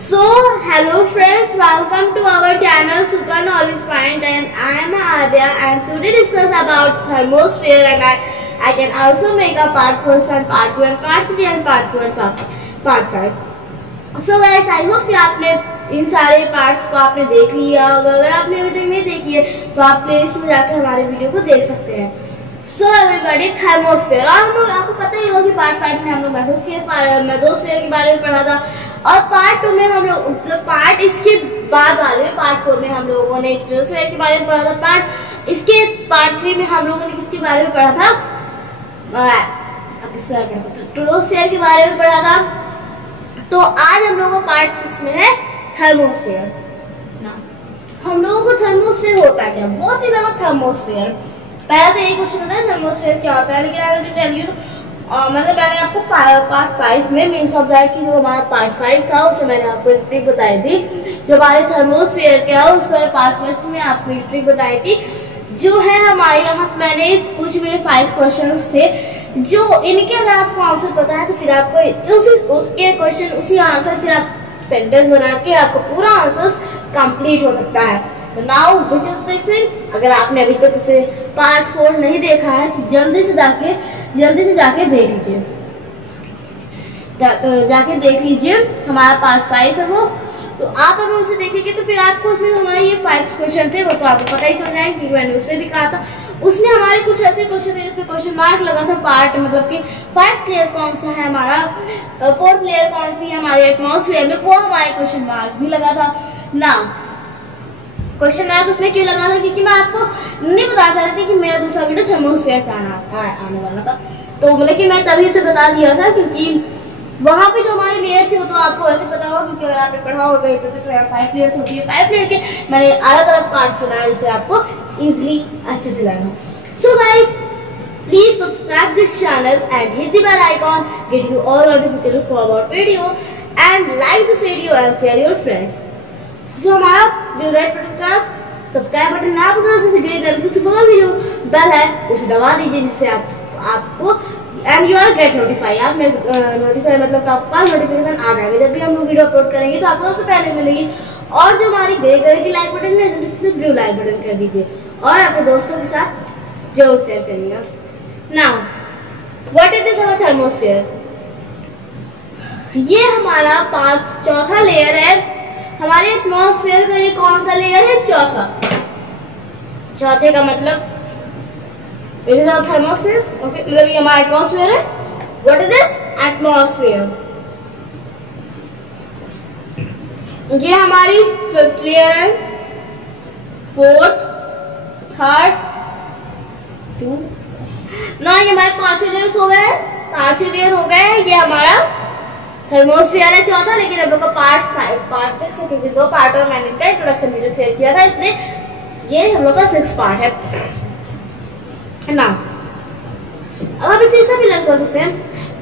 So, hello friends, welcome to our channel Super Knowledge Point, and I am Adya, and today discuss about thermosphere, and I can also make a part 1 and part 2 and part 3 and part 2 and part 5. So guys, I hope कि आपने इन सारे parts को आपने देख लिया होगा। अगर आपने अभी तक नहीं देखी है तो आप प्लेलिस्ट में जाकर हमारे वीडियो को देख सकते हैं। सो एवरीबॉडी, थर्मोस्फेयर, और हम लोग आपको पता ही होगा कि पार्ट 5 में हम लोग मेसोस्फेयर के बारे में पढ़ा था, और पार्ट 2 में हम लोग पार्ट इसके बाद वाले में पार्ट 4 में हम लोगों ने स्ट्रेटोस्फेयर के बारे में पढ़ा था। पार्ट 3 में हम लोगों ने किसके बारे में पढ़ा था? ट्रोपोस्फेयर के बारे में पढ़ा था। तो आज हम लोगों को पार्ट 6 में है थर्मोस्फेयर। हम लोगों को थर्मोस्फेयर होता है क्या? बहुत ही ज्यादा थर्मोस्फेयर। पहला तो यही क्वेश्चन होता है थर्मोस्फेयर क्या होता है, लेकिन आई विल टेल यू मतलब मैंने आपको पार्ट 5 में मीन्स ऑफ दैट की जो हमारा पार्ट 5 था उसमें मैंने आपको एक ट्रिक बताई थी। जो हमारे थर्मोस्फेयर क्या है उस पर पार्ट 1 में आपको एक ट्रिक बताई थी। जो है हमारे यहाँ मैंने कुछ मेरे 5 क्वेश्चन थे, जो इनके अगर आपको आंसर पता है तो फिर आपको उसके क्वेश्चन उसी आंसर से आप सेंटेंस बना के आपको पूरा आंसर कंप्लीट हो सकता है। तो now which is the thing, अगर आपने अभी तक उसे पार्ट 4 नहीं देखा है तो जल्दी से जाके देख लीजिए, जाके देख लीजिए। हमारा पार्ट 5 है वो, तो आप अगर उसे देखेंगे तो फिर आपको उसमें हमारे ये 5 क्वेश्चन थे वो तो आपको पता ही चल जाएंगे, क्योंकि मैंने उसमें भी कहा था। उसमें हमारे कुछ ऐसे क्वेश्चन थे जिसमें क्वेश्चन मार्क लगा था पार्ट, मतलब कि 5th लेयर कौन सा है हमारा, 4th लेयर कौन सी है हमारे एटमॉस्फेयर में, वो हमारे क्वेश्चन मार्क भी लगा था ना। क्वेश्चन मार्क उसमें क्यों लगा था? क्योंकि मैं आपको नहीं बताना चाह रही थी कि मेरा दूसरा वीडियो थर्मोस्फेयर का आने वाला था, तो मतलब कि मैं तभी से बता दिया था, क्योंकि वहां पे जो हमारी लेयर थी वो तो आपको वैसे पता होगा, क्योंकि अगर आपने पढ़ा होगा तो 5 लेयर्स होती है। 5 लेयर के मैंने अलग अलग पार्ट्स बनाए जिससे आपको इजीली अच्छे से लर्न हो। So guys, please subscribe this channel and hit the bell icon, get you all notification for about video, and like this video and share your friends. जो हमारा जो रेड बटन का सब्सक्राइब बटन है आपको grey colour की बगल में जो बेल है उसे दबा दीजिए, जिससे आपको and you are get notify, आप नोटिफाई मतलब आपका नोटिफिकेशन आ जाएगा जब भी हम लोग वीडियो अपलोड करेंगे तो आपको सबसे पहले मिलेगी। और जो हमारी ग्रे कलर की लाइक बटन है जिससे ब्लू लाइक बटन कर दीजिए, और अपने दोस्तों के साथ जरूर शेयर करिएगा। Now what is this our thermosphere? ये हमारा चौथा लेयर है हमारे एटमॉस्फेयर का। ये कौन सा लेयर है? चौथे का मतलब it is our thermosphere. Okay, मतलब ये हमारा एटमॉस्फेयर है। What is this? एटमॉस्फेयर। ये हमारी 5th लेयर है, 4th, 3rd, 2 ना, ये हमारे 5 लेयर्स हो गए, 5 लेयर हो गए। ये हमारा थर्मोस्फेयर है चौथा, लेकिन हम लोग का पार्ट 5 पार्ट 6 है, क्योंकि 2 पार्ट और मैंने इनका इंट्रोडक्शन वीडियो शेयर किया था, इसलिए ये हम लोग का 6 पार्ट है ना। अब आप इसे भी लर्न कर सकते हैं।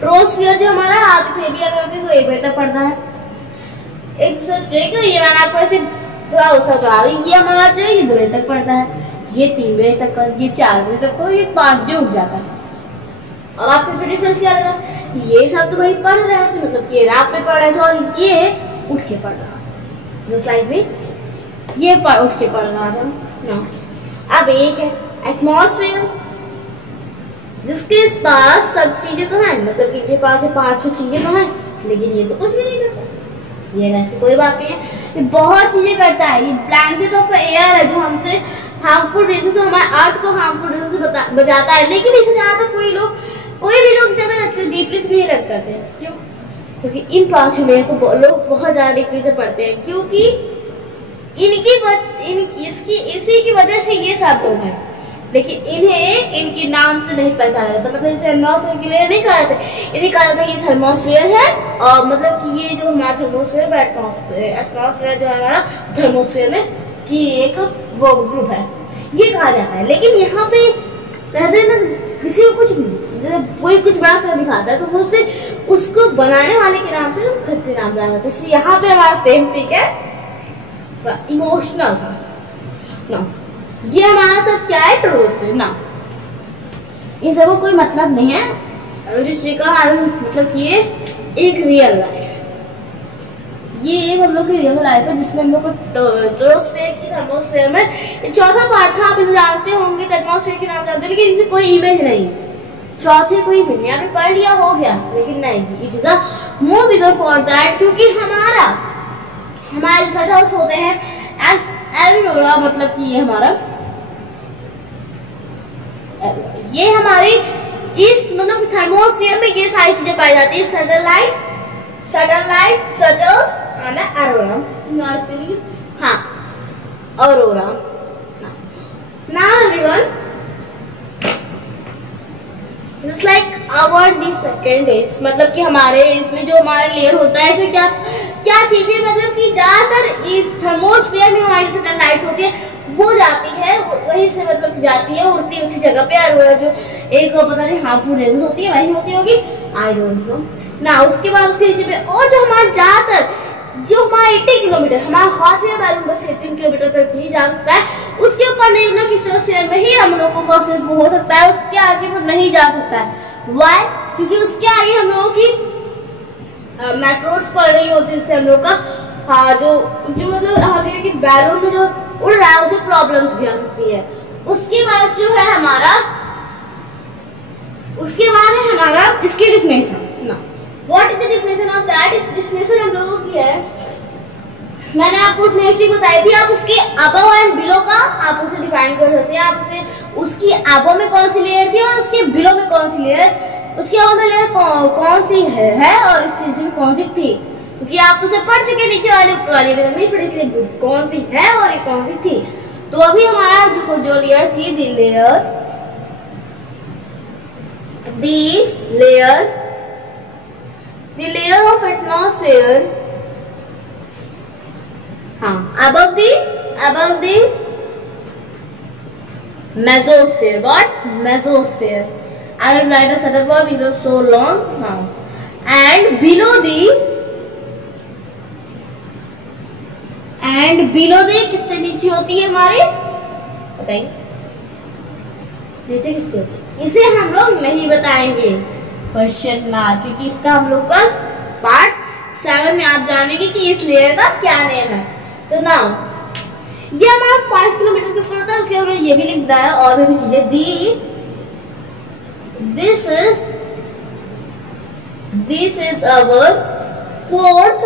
ट्रोपोस्फियर जो हमारा, आप इसे भी अगर करते तो 1 बजे तक पढ़ना है। एक ट्रिक ये मैंने आपको ऐसे थोड़ा उसका पढ़ा दी। ये हमारा जो ये 2 बजे तक पढ़ता है, ये 3 बजे तक, ये 4 बजे तक, ये 5 बजे उठ जाता है। और आपको इसमें डिफरेंस क्या लगा? ये सब तो भाई पढ़ रहे थे, मतलब ये रात में पढ़ रहे थे, और ये उठ के पढ़ रहा था। जो स्लाइड में ये उठ के पढ़ रहा था ना। अब एक है एटमॉस्फेयर, जिसके पास सब चीजें तो हैं, मतलब इनके पास 5 चीजें तो हैं, लेकिन ये तो कुछ भी नहीं करता। ये ऐसी कोई बात नहीं है, ये बहुत चीजें करता है। ये ब्लैंकेट ऑफ एयर है जो हमसे हार्मफुल रेसेस और हमारे अर्थ को हार्मफुल रेसेस से बचाता है, लेकिन इसे ज्यादा कोई भी लोग ज्यादा अच्छे डीपली से नहीं लर्न करते हैं। क्यों? क्योंकि इन 5 लेयर को लोग बहुत ज्यादा डीपली से पढ़ते हैं, क्योंकि इसी की वजह से ये सब लोग हैं, लेकिन इन्हें इनके नाम से नहीं पहचाना जाता। मतलब इसे एटमॉस्फेयर के लिए नहीं कहा जाता, इन्हें कहा जाता है ये थर्मोस्फेयर है, और मतलब कि ये जो हमारा थर्मोस्फेयर एटमॉस्फेयर जो है हमारा थर्मोस्फेयर में की एक वो ग्रुप है, ये कहा जाता है। लेकिन यहाँ पे कहते हैं ना, किसी को कोई कुछ बड़ा कर दिखाता है तो उससे उसको बनाने वाले के नाम से खुद के नाम जाना जाता है। यहाँ पे हमारा सेम ट्रिक है, इमोशनल था ना। ये हमारा सब क्या है? ट्रोपोस्फियर ना। इन सबको कोई मतलब नहीं है, मतलब कि ये एक रियल लाइफ ये एक हम लोग की रियल लाइफ है जिसमें हम लोग को ट्रोस्फेयर की थर्मोस्फेयर में चौथा पार्ट था। आप इसे जानते होंगे, एटमॉस्फेयर के नाम जानते हैं, लेकिन इसे कोई इमेज नहीं, चौथे कोई इमेज यहाँ पे पढ़ लिया हो गया, लेकिन नहीं, it is a more bigger for that, क्योंकि हमारे रिसर्च हाउस होते हैं एरोरा, मतलब कि ये हमारी इस मतलब थर्मोस्फेयर में ये सारी चीजें पाई जाती है, सैटेलाइट, शटल्स एंड अरोरा। हाँ, aurora. Now everyone, it's like our the second age, मतलब कि हमारे इसमें जो हमारा लेयर होता है इसमें क्या चीजें, मतलब कि ज्यादातर इस थर्मोस्फेयर में हमारी सैटेलाइट्स होती है, वो जाती है वहीं से, मतलब जाती है, उड़ती है उसी जगह पे, और जो एक पता नहीं हार्मफुल रेजेस होती है वही होती होगी, आई डोंट नो ना। उसके बाद उसके नीचे पे और जो हमारा ज्यादातर जो हमारा 80 किलोमीटर, हमारा हॉट एयर बैलून बस 3 किलोमीटर तक ही जा सकता है, उसके ऊपर नहीं, मतलब स्ट्रेटोस्फीयर में ही हम लोगों को सिर्फ हो सकता है, उसके आगे वो नहीं जा सकता है। वाई? क्योंकि उसके आगे हम लोगों की मैक्रोस पड़ रही होती है, इससे हम लोग का हाँ जो मतलब हॉट एयर की बैलून में जो उड़ रहा है उसे प्रॉब्लम्स भी आ सकती है। उसके बाद जो है हमारा इसकी डिफिनेशन ना, what is the definition of that? इस डिफिनेशन हम लोगों की है, मैंने आपको उसमें एक चीज बताई थी, आप उसके अबव एंड बिलो का आप उसे डिफाइन कर सकते हैं। आप उसे उसकी अबव में कौन सी लेयर थी और उसके बिलो में कौन सी लेयर, उसकी अबव में लेयर कौन सी है और इसके नीचे में कौन सी थी, क्योंकि आप तो उसे पढ़ चुके, नीचे वाली ऊपर वाली में नहीं पढ़ी, इसलिए कौन सी है और ये कौन सी थी। तो अभी हमारा जो लेयर थी, the layer of atmosphere, above the mesosphere. What? Mesosphere. I will write a certain verb is so long now. And below the किससे नीचे होती है हमारे, बताइए नीचे किसके होती है, इसे हम लोग नहीं बताएंगे, क्वेश्चन मार्क, क्योंकि इसका हम लोग का पार्ट 7 में आप जानेंगे कि इस लेयर का क्या नेम है। तो नाउ ये हमारा 5 किलोमीटर के ऊपर होता है, उसके हमने ये भी लिख दिया है और भी चीजें this is our 4th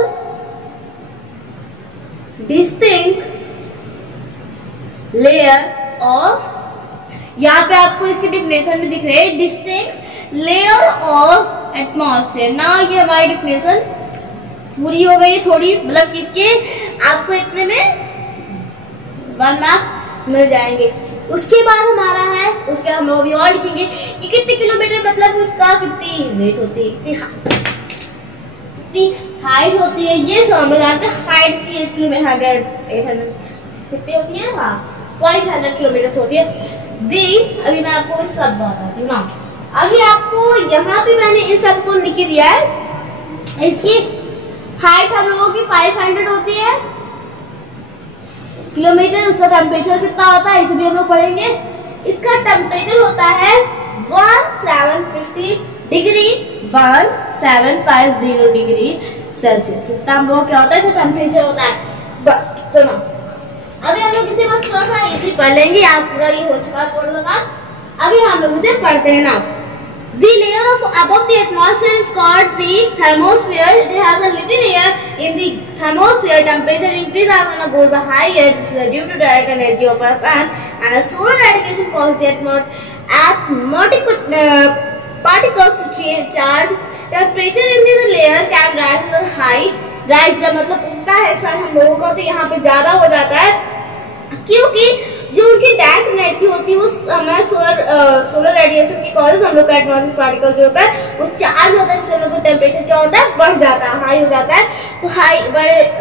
distinct layer of, यहाँ पे आपको इसके डिफिनेशन में दिख रहे हैं, डिस्टिंक्ट लेयर ऑफ एटमॉस्फेयर। ना ये हमारी डिफिनेशन पूरी हो गई थोड़ी, मतलब किसके आपको इतने में 1 मार्क्स मिल जाएंगे। उसके बाद हमारा है, उसके बाद हम लोग भी और लिखेंगे कि कितने किलोमीटर, मतलब उसका कितनी वेट होती है, कितनी हाइट होती है, ये सब हम जानते हैं। हाइट 100 कितनी होती है, 500 किलोमीटर होती है। अभी मैं आपको इस सब बताती हूँ ना, अभी आपको यहाँ पे मैंने इस सब को लिख दिया है। इसकी हाइट हम लोगों की 500 होती है किलोमीटर। उसका टेम्परेचर कितना होता है इसे भी हम लोग पढ़ेंगे। इसका टेम्परेचर होता है 1750 डिग्री सेल्सियस। इतना हम लोग क्या होता है, इसे टेम्परेचर होता है। बस तो ना अभी हम लोग इसे बस थोड़ा सा इजी पढ़ लेंगे, आप पूरा ये हो चुका है। अभी हम लोग इसे पढ़ते हैं ना। The layer of above the atmosphere is called the thermosphere. It has a little air in the thermosphere. Temperature increase as it goes higher. This is due to direct energy of our sun and a solar radiation causes the atmospheric particles to charge. Temperature in the layer can rise high. Rise जब मतलब उगता है सन हम लोगों का, तो यहाँ पे ज्यादा हो जाता है, क्योंकि जो उनकी डायरेक्ट एनर्जी होती है वो हमारे सोलर रेडिएशन की कॉज हम लोग का एटमॉस्फेरिक पार्टिकल जो होता है वो चार्ज होता है, जिससे हम लोग का टेम्परेचर क्या होता है, बढ़ जाता है, हाई हो जाता है। तो हाई बड़े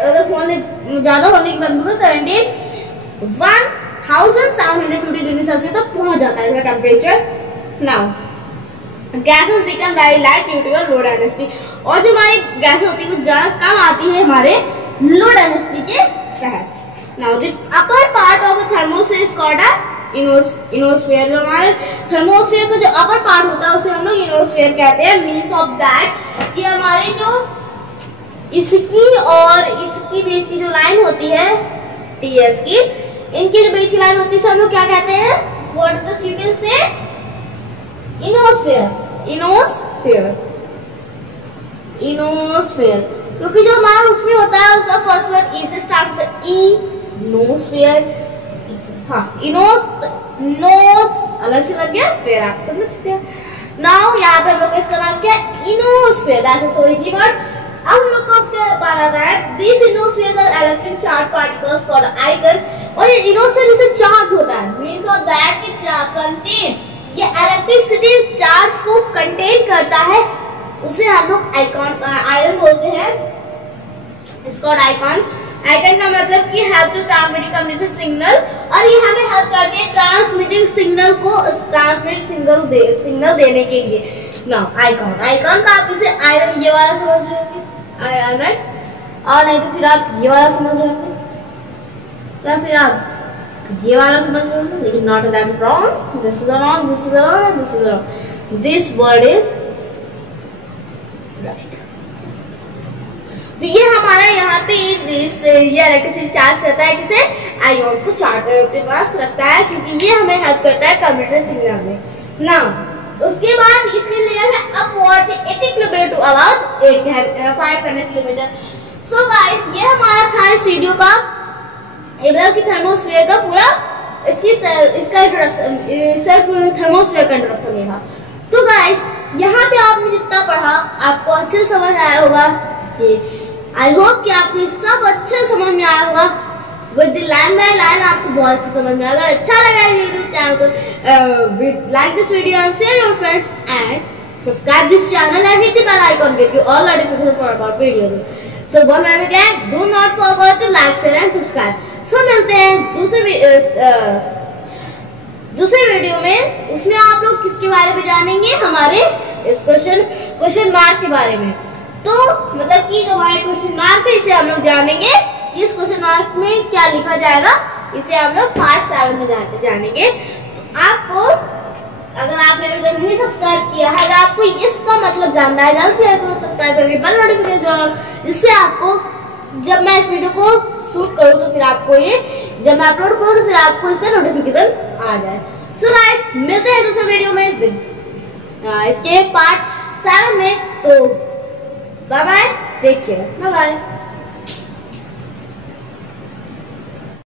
ज्यादा होने के बाद 1750 डिग्री सेल्सियस तक पहुंच जाता है इसका temperature. Now gases become very light due to low density, और जो हमारी गैसेस होती है वो ज्यादा कम आती है हमारे लो डेंसिटी के तहत। Now the upper part of the thermosphere is called a ionosphere। जो हमारे थर्मोस्फेयर का जो अपर पार्ट होता है उसे हम लोग ionosphere कहते हैं। मीन्स ऑफ दैट कि हमारे जो इसकी और इसकी बीच की जो लाइन होती है टीएस की, इनकी जो बीच की लाइन होती है हम लोग क्या कहते हैं? व्हाट इज द सीक्वेंस से? इनोस्फेयर। इनोस्फेयर, इनोस्फेयर, क्योंकि जो हमारा उसमें होता है उसका फर्स्ट वर्ड ई से स्टार्ट होता है। इनोस्फेयर, हाँ इनोस, नोस अलग से लग गया, फिर आपको समझ सकते हैं। नाउ यहाँ पे हम लोग इसका नाम क्या है? Ionosphere, that's a solid word. अब हम लोग को उसके बाद आता है this ionosphere are electric charge particles called ion. और ये इनोस्फेयर जिससे चार्ज होता है, मींस ऑफ दैट कि कंटेन, ये इलेक्ट्रिसिटी चार्ज को कंटेन करता है, उसे हम लोग आइकॉन, आयरन बोलते हैं। It's called icon. आइकन का मतलब कि help to transmit communication signal, और ये हमें हेल्प करती है ट्रांसमिटिंग सिग्नल को ट्रांसमिट सिग्नल देने के लिए। ना आइकॉन, आइकॉन का आप इसे आयरन ये वाला समझ रहे होंगे, राइट, और नहीं तो फिर आप ये वाला समझ रहे होंगे, या फिर आप ये वाला समझ रहे होंगे, लेकिन not that wrong, this is wrong, this is wrong, this is wrong, this word is right. तो ये हमारा यहाँ पे ये इलेक्ट्रिसिटी चार्ज करता है, किसे? आयोन्स को चार्ज अपने पास रखता है, क्योंकि ये हमें हेल्प करता है कम्युनिकेशन सिग्नल में। नाउ उसके बाद इसकी लेयर है upward 80 kilometre to about 500 kilometre. So guys, ये हमारा था इस वीडियो का एब्राम की थर्मोस्फीयर का पूरा इसका इंट्रोडक्शन, सिर्फ थर्मोस्फीयर का इंट्रोडक्शन ये था। तो गाइस, यहाँ पे आपने जितना पढ़ा आपको अच्छे से समझ आया होगा। आई होप कि आपको सब अच्छे से समझ में आया होगा। विद लाइन बाय लाइन आपको बहुत अच्छे समझ में आएगा। अच्छा लगा वीडियो, चैनल को like this video and share your friends and subscribe this channel and hit the bell icon, get you all notification for about videos. So one time again, do not forget to like, share and subscribe. So मिलते हैं दूसरे video में। उसमें आप लोग किसके बारे में जानेंगे? हमारे इस क्वेश्चन मार्क के बारे में। तो मतलब कि जो हमारे क्वेश्चन मार्क है इसे हम लोग जानेंगे, इस क्वेश्चन मार्क में क्या लिखा जाएगा इसे हम लोग पार्ट 7 में जानेंगे। तो आपको, अगर आपने वीडियो नहीं सब्सक्राइब किया है, अगर आपको इसका मतलब जानना है, जल्द से जल्द सब्सक्राइब करके बेल नोटिफिकेशन, जिससे आपको जब मैं इस वीडियो को शूट करूँ तो फिर आपको ये, जब मैं अपलोड करूँ तो फिर आपको इसका नोटिफिकेशन आ जाए। सो गाइस, मिलते हैं दूसरे वीडियो में इसके पार्ट 7 में। तो bye bye, take care, bye bye.